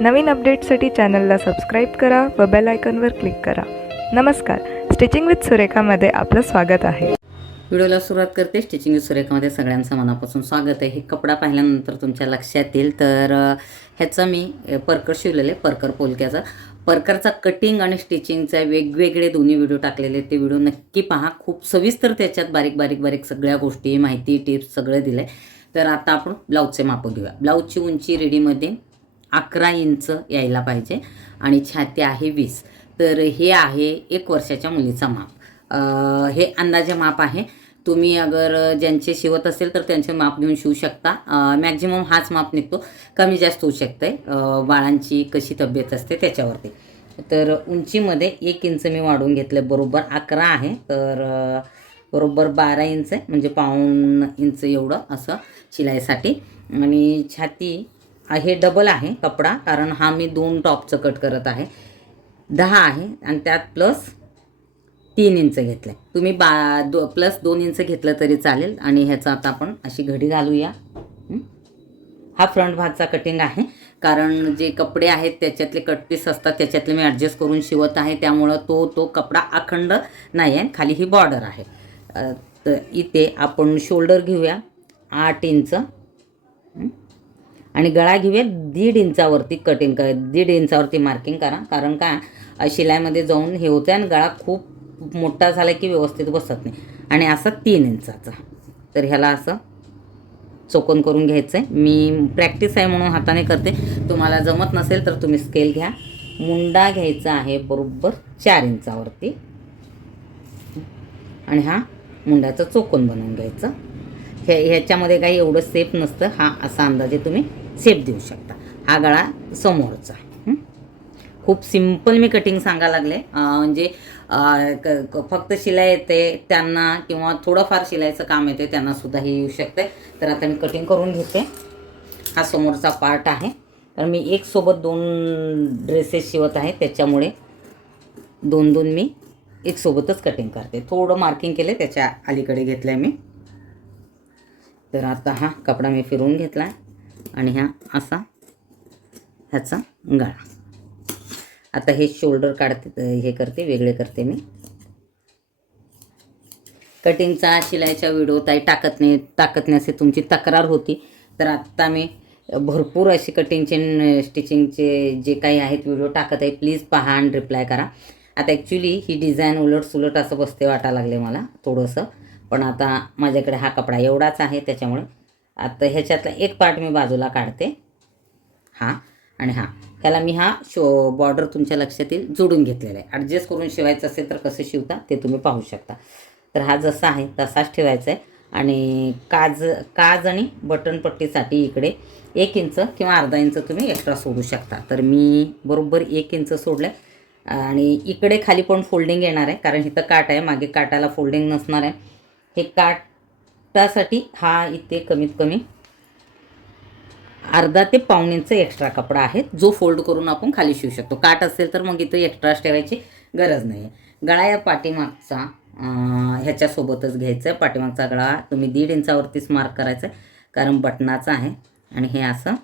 नवीन अपडेटसाठी चॅनलला सबस्क्राईब करा व बेल आयकॉनवर क्लिक करा. नमस्कार. स्टिचिंग विथ सुरेखामध्ये आपलं स्वागत आहे. व्हिडिओला सुरुवात करते. स्टिचिंग विथ सुरेखामध्ये सगळ्यांचं मनापासून स्वागत आहे. हे कपडा पाहिल्यानंतर तुमच्या लक्षात येईल. तर ह्याचं मी परकर शिवलेले परकर पोलक्याचा. परकरचा कटिंग आणि स्टिचिंगचा वेगवेगळे दोन्ही व्हिडिओ टाकलेले ते व्हिडिओ नक्की पहा. खूप सविस्तर त्याच्यात बारीक बारीक बारीक सगळ्या गोष्टी माहिती टिप्स सगळं दिलं आहे तर आता आपण ब्लाऊजचे माप घेऊया ब्लाऊजची उंची रेडीमध्ये अकरा इंच यायला पाहिजे आणि छाती आहे वीस. तर हे आहे एक वर्षाच्या मुलीचा माप. हे अंदाजे माप आहे. तुम्ही अगर ज्यांचे शिवत असेल तर त्यांचे माप घेऊन शिवू शकता. मॅक्झिमम हाच माप निघतो. कमी जास्त होऊ शकते बाळांची कशी तब्येत असते त्याच्यावरती. तर उंचीमध्ये एक इंच मी वाढवून घेतलं बरोबर अकरा आहे. तर बरोबर बारा इंच आहे. म्हणजे पाऊण इंच एवढं असं शिलाईसाठी. आणि छाती हे डबल आहे कपडा कारण हा मी दोन टॉपचं कट करत आहे. दहा आहे आणि त्यात प्लस तीन इंच घेतलं आहे तुम्ही बा दो प्लस दोन इंच घेतलं तरी चालेल आणि ह्याचं आता आपण अशी घडी घालूया. हा फ्रंट भागचा कटिंग आहे कारण जे कपडे आहेत त्याच्यातले कटपीस असतात त्याच्यातले मी ॲडजस्ट करून शिवत आहे त्यामुळं तो तो कपडा अखंड नाही आहे खाली ही बॉर्डर आहे. तर इथे आपण शोल्डर घेऊया आठ इंच. आणि गळा घेऊया दीड इंचावरती कटिंग कर दीड इंचावरती मार्किंग करा. कारण काय शिलाईमध्ये जाऊन हे होते आणि गळा खूप मोठा झाला की व्यवस्थित बसत नाही. आणि असं तीन इंचाचा. तर ह्याला असं चोकन करून घ्यायचं आहे मी प्रॅक्टिस आहे म्हणून हाताने करते. तुम्हाला जमत नसेल तर तुम्ही स्केल घ्या. मुंडा घ्यायचा आहे बरोबर चार इंचावरती. आणि हा मुंडाचं चोकन बनवून घ्यायचं. हे ह्याच्यामध्ये काही एवढं सेफ नसतं. हा असा अंदाजे तुम्ही सेफ देऊ शकता. हा गळा समोरचा. खूप सिंपल मी कटिंग सांगा लागले. म्हणजे क- फक्त शिलाई येते त्यांना किंवा थोडंफार शिलाईचं काम येते त्यांना सुद्धा हे येऊ शकते. तर आता मी कटिंग करून घेते. हा समोरचा पार्ट आहे. तर मी एक सोबत दोन ड्रेसेस शिवत आहे. त्याच्यामुळे दोन दोन मी एक सोबतच कटिंग करते. थोडं मार्किंग केले त्याच्या अलीकडे घेतलं आहे मी. तर आता हा कपडा मी फिरून घेतला आहे आणि ह्या असा ह्याचा गळा. आता हे शोल्डर काढते हे करते वेगळे करते मी. कटिंगचा शिलाईचा व्हिडिओ ताई टाकत नाही टाकत नाही असे तुमची तक्रार होती. तर आत्ता मी भरपूर असे कटिंगचे स्टिचिंगचे जे काही आहेत व्हिडिओ टाकत आहे. प्लीज पहा आणि रिप्लाय करा. आता ॲक्च्युली ही डिझाईन उलट सुलट असं बसते वाटायला लागले मला थोडंसं. पण आता माझ्याकडे हा कपडा एवढाच आहे त्याच्यामुळे आता ह्याच्यातला एक पार्ट मी बाजूला काढते. हा आणि हा त्याला मी हा शो बॉर्डर तुमच्या लक्षात येईल जोडून घेतलेला आहे. ॲडजस्ट करून शिवायचं असेल तर कसं शिवता ते तुम्ही पाहू शकता. तर हा जसा आहे तसाच ठेवायचा आहे. आणि काज काज आणि बटन पट्टीसाठी इकडे एक इंच किंवा अर्धा इंच तुम्ही एक्स्ट्रा सोडू शकता. तर मी बरोबर एक इंच सोडलं आहे आणि इकडे खाली पण फोल्डिंग येणार आहे? कारण इथं काट आहे मागे काटाला फोल्डिंग नसणार आहे. हे त्यासाठी हा इथे कमीत कमी अर्धा ते पाऊण इंच एक्स्ट्रा कपडा आहे. जो फोल्ड करून आपण खाली शिवू शकतो. काट असेल तर मग इथे एक्स्ट्राच ठेवायची गरज नाही आहे गळा या पाठीमागचा ह्याच्यासोबतच घ्यायचा आहे पाठीमागचा गळा तुम्ही दीड इंचावरतीच मार्क करायचा आहे कारण बटनाचा आहे. आणि हे असं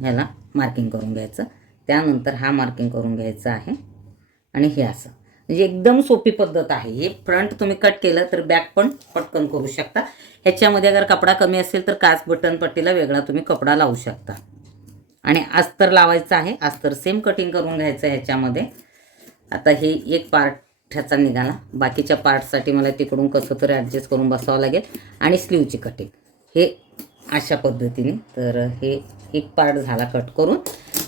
ह्याला मार्किंग करून घ्यायचं. त्यानंतर हा मार्किंग करून घ्यायचा आहे. आणि हे असं. म्हणजे एकदम सोपी पद्धत आहे हे. फ्रंट तुम्ही कट केलं तर बॅक पण पटकन करू शकता. ह्याच्यामध्ये अगर कपडा कमी असेल तर काच बटन पट्टीला वेगळा तुम्ही कपडा लावू शकता. आणि अस्तर लावायचं आहे. अस्तर सेम कटिंग करून घ्यायचं आहे ह्याच्यामध्ये. आता हे एक पार्ट ह्याचा निघाला. बाकीच्या पार्टसाठी मला तिकडून कसं तरी ॲडजस्ट करून बसावं लागेल. आणि स्लीवची कटिंग हे अशा पद्धतीने. तर हे एक पार्ट झाला कट करून.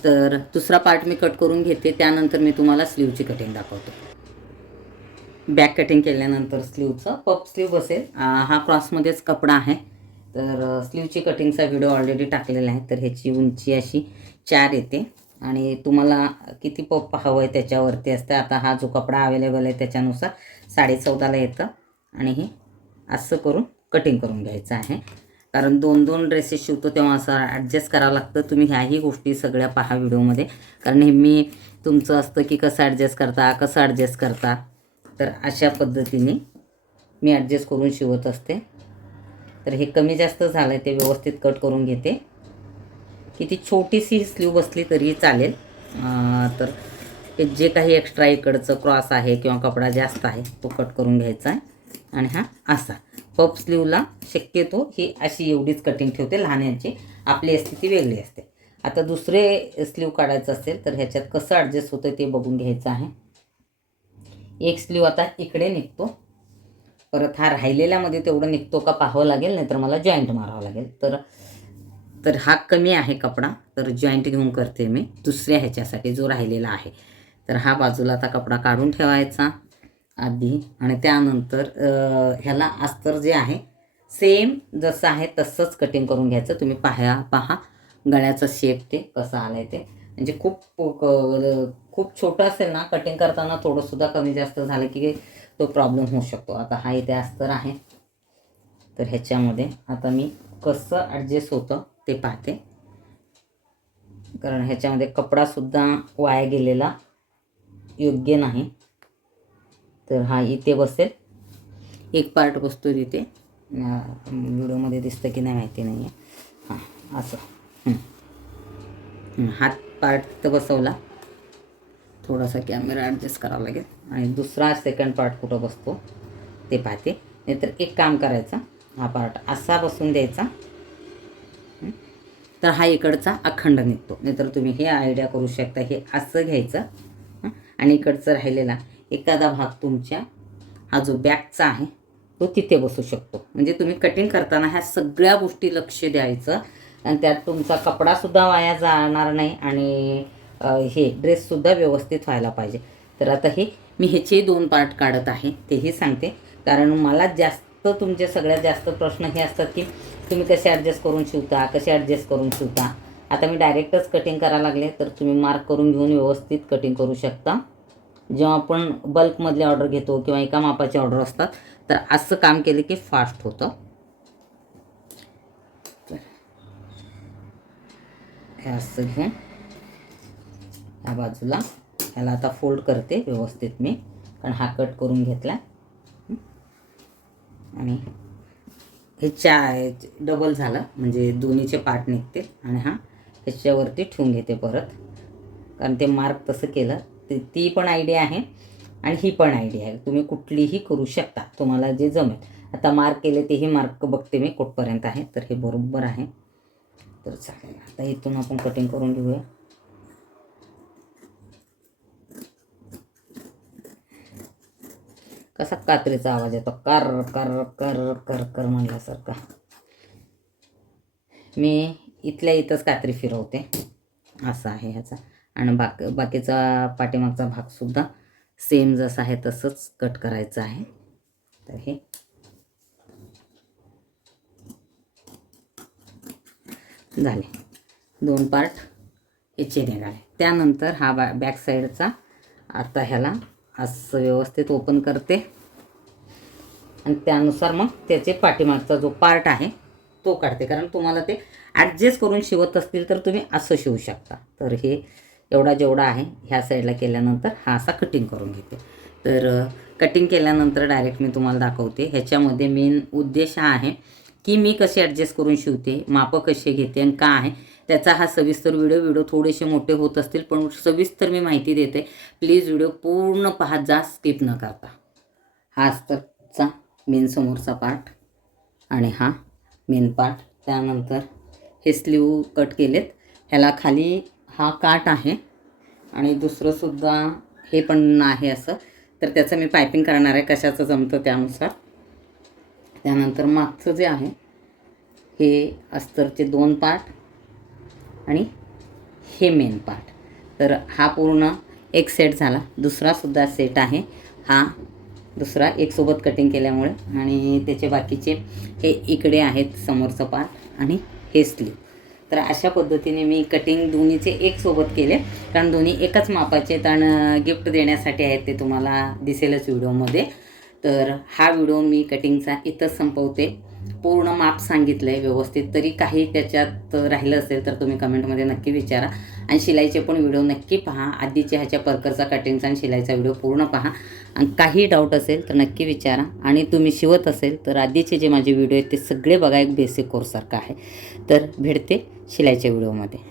तर दुसरा पार्ट मी कट करून घेते. त्यानंतर मी तुम्हाला स्लीवची कटिंग दाखवतो. बॅक कटिंग केल्यानंतर स्लीवचं पप स्लीव बसेल हा क्रॉसमध्येच कपडा आहे. तर स्लीवची कटिंगचा व्हिडिओ ऑलरेडी टाकलेला आहे. तर ह्याची उंची अशी चार येते. आणि तुम्हाला किती पप हवं आहे त्याच्यावरती असतं. आता हा जो कपडा अवेलेबल आहे त्याच्यानुसार साडे चौदाला येतं. आणि हे असं करून कटिंग करून घ्यायचं आहे. कारण दोन दोन ड्रेसेस शिवतो तेव्हा असं ॲडजस्ट करावं लागतं. तुम्ही ह्याही गोष्टी सगळ्या पहा व्हिडिओमध्ये कारण नेहमी तुमचं असतं की कसं ॲडजस्ट करता कसं ॲडजस्ट करता. तर अशा पद्धतीने मी ॲडजस्ट करून शिवत असते. तर हे कमी जास्त झालं आहे ते व्यवस्थित कट करून घेते. की ती छोटीशी स्लीव बसली तरी चालेल. तर हे जे काही एक्स्ट्रा इकडचं क्रॉस आहे किंवा कपडा जास्त आहे तो कट करून घ्यायचा आहे. आणि हा असा. पप स्लीवला शक्यतो ही अशी एवढीच कटिंग ठेवते लहान यांची आपली असते ती वेगळी असते. आता दुसरे स्लीव काढायचं असेल तर ह्याच्यात कसं ॲडजस्ट होतं ते बघून घ्यायचं आहे. एक स्लीव आता इकडे निघतो. परत हा राहिलेल्यामध्ये तेवढं निघतो का पाहावं लागेल नाहीतर मला जॉईंट मारावं लागेल. तर तर हा कमी आहे कपडा तर जॉईंट घेऊन करते मी. दुसऱ्या ह्याच्यासाठी जो राहिलेला आहे. तर हा बाजूला आता कपडा काढून ठेवायचा आधी. आणि त्यानंतर ह्याला अस्तर जे आहे सेम जसं आहे तसंच कटिंग करून घ्यायचं. तुम्ही पाहा पहा गळ्याचा शेप ते कसा आला आहे ते. म्हणजे खूप खूप छोटं असेल ना कटिंग करताना थोडंसुद्धा कमी जास्त झालं की तो प्रॉब्लेम होऊ शकतो. आता हा इथे अस्तर आहे. तर ह्याच्यामध्ये आता मी कसं ॲडजस्ट होतं ते पाहते. कारण ह्याच्यामध्ये कपडासुद्धा वाया गेलेला योग्य नाही. तर हा इथे बसेल. एक पार्ट बसतो तिथे. व्हिडिओमध्ये दिसतं की नाही माहिती नाही आहे हां असं. हात पार्ट तिथं बसवला. थोडासा कॅमेरा ॲडजस्ट करावा लागेल आणि दुसरा सेकंड पार्ट कुठं बसतो ते पाहते. नाहीतर एक काम करायचं हा पार्ट असा बसून द्यायचा. तर हा इकडचा अखंड निघतो. नाहीतर तुम्ही हे आयडिया करू शकता हे असं घ्यायचं. आणि इकडचं राहिलेला एखादा भाग तुमच्या हा जो बॅकचा आहे तो तिथे बसू शकतो. म्हणजे तुम्ही कटिंग करताना ह्या सगळ्या गोष्टी लक्ष द्यायचं. आणि त्यात तुमचा कपडासुद्धा वाया जाणार नाही आणि हे ड्रेससुद्धा व्यवस्थित व्हायला पाहिजे. तर आता हे मी ह्याचे दोन पार्ट काढत आहे तेही सांगते. कारण मला जास्त तुमचे सगळ्यात जास्त प्रश्न हे असतात की तुम्ही कसे ॲडजस्ट करून शिवता कसे ॲडजस्ट करून शिवता? आता मी डायरेक्टच कटिंग करायला लागले तर तुम्ही मार्क करून घेऊन व्यवस्थित कटिंग करू शकता. जेव्हा आपण बल्कमधले ऑर्डर घेतो किंवा एका मापाचे ऑर्डर असतात तर असं काम केलं की फास्ट होतं. हे असं घेऊन ह्या बाजूला. ह्याला आता फोल्ड करते व्यवस्थित मी. कारण हा कट करून घेतला. आणि हे चा डबल झालं. म्हणजे दोन्हीचे पार्ट निघते. आणि हा ह्याच्यावरती ठेवून घेते परत. कारण ते मार्क तसं केलं. ते ती पण आयडिया आहे. आणि ही पण आयडिया आहे. तुम्ही कुठलीही करू शकता. तुम्हाला जे जमेल. आता मार्क केले तेही मार्क बघते मी कुठपर्यंत आहे. तर हे बरोबर आहे. तर चालेल. आता इथून आपण कटिंग करून घेऊया. कसा कात्रीचा आवाज येतो? कर कर कर कर कर म्हणल्यासारखा. मी इथल्या इथंच कात्री फिरवते. असं आहे ह्याचा. आणि बाक बाकीचा पाठीमागचा भागसुद्धा सेम जसा आहे तसंच कट करायचं आहे. तर हे झाले. दोन पार्ट याचे निघाले. त्यानंतर हा बॅ बॅक साईडचा आता ह्याला असं व्यवस्थित ओपन करते. आणि त्यानुसार मग त्याचे पाठीमागचा जो पार्ट आहे तो काढते. कारण तुम्हाला ते ॲडजस्ट करून शिवत असतील तर तुम्ही असं शिवू शकता. तर हे एवढा जेवढा आहे ह्या साईडला केल्यानंतर हा असा कटिंग करून घेते. तर कटिंग केल्यानंतर डायरेक्ट मी तुम्हाला दाखवते. ह्याच्यामध्ये मेन उद्देश हा आहे की मी कसे ॲडजस्ट करून शिवते मापं कसे घेते आणि का आहे त्याचा हा सविस्तर व्हिडिओ व्हिडिओ थोडेसे मोठे होत असतील पण सविस्तर मी माहिती देते. प्लीज व्हिडिओ पूर्ण पाहत जा स्किप न करता. हा अस्तरचा मेन समोरचा पार्ट आणि हा मेन पार्ट त्यानंतर हे स्लीव कट केलेत. ह्याला खाली हा काट आहे आणि दुसरंसुद्धा हे पण आहे असं. तर त्याचं मी पायपिंग करणार आहे कशाचं जमतं त्यानुसार. त्यानंतर मागचं जे आहे हे अस्तरचे दोन पार्ट आणि हे मेन पार्ट तर हा पूर्ण एक सेट झाला. दुसरासुद्धा सेट आहे. हा दुसरा एकसोबत कटिंग केल्यामुळे आणि त्याचे बाकीचे हे इकडे आहेत समोरचं पार्ट आणि हे स्लीव तर अशा पद्धतीने मी कटिंग दोन्हीचे एकसोबत केले. कारण दोन्ही एकच मापाचे आहेत आणि गिफ्ट देण्यासाठी आहेत ते तुम्हाला दिसेलच व्हिडिओमध्ये तर हा व्हिडिओ मी कटिंगचा इथंच संपवते. पूर्ण माप सांगितलं आहे व्यवस्थित. तरी काही त्याच्यात राहिलं असेल तर तुम्ही कमेंटमध्ये नक्की विचारा. आणि शिलाईचे पण व्हिडिओ नक्की पहा. आधीच्या ह्याच्या परकरचा कटिंगचा आणि शिलाईचा व्हिडिओ पूर्ण पहा. आणि काही डाऊट असेल तर नक्की विचारा. आणि तुम्ही शिवत असेल तर आधीचे जे माझे व्हिडिओ आहेत ते सगळे बघा एक बेसिक कोर्ससारखं आहे. तर भेटते शिलाईच्या व्हिडिओमध्ये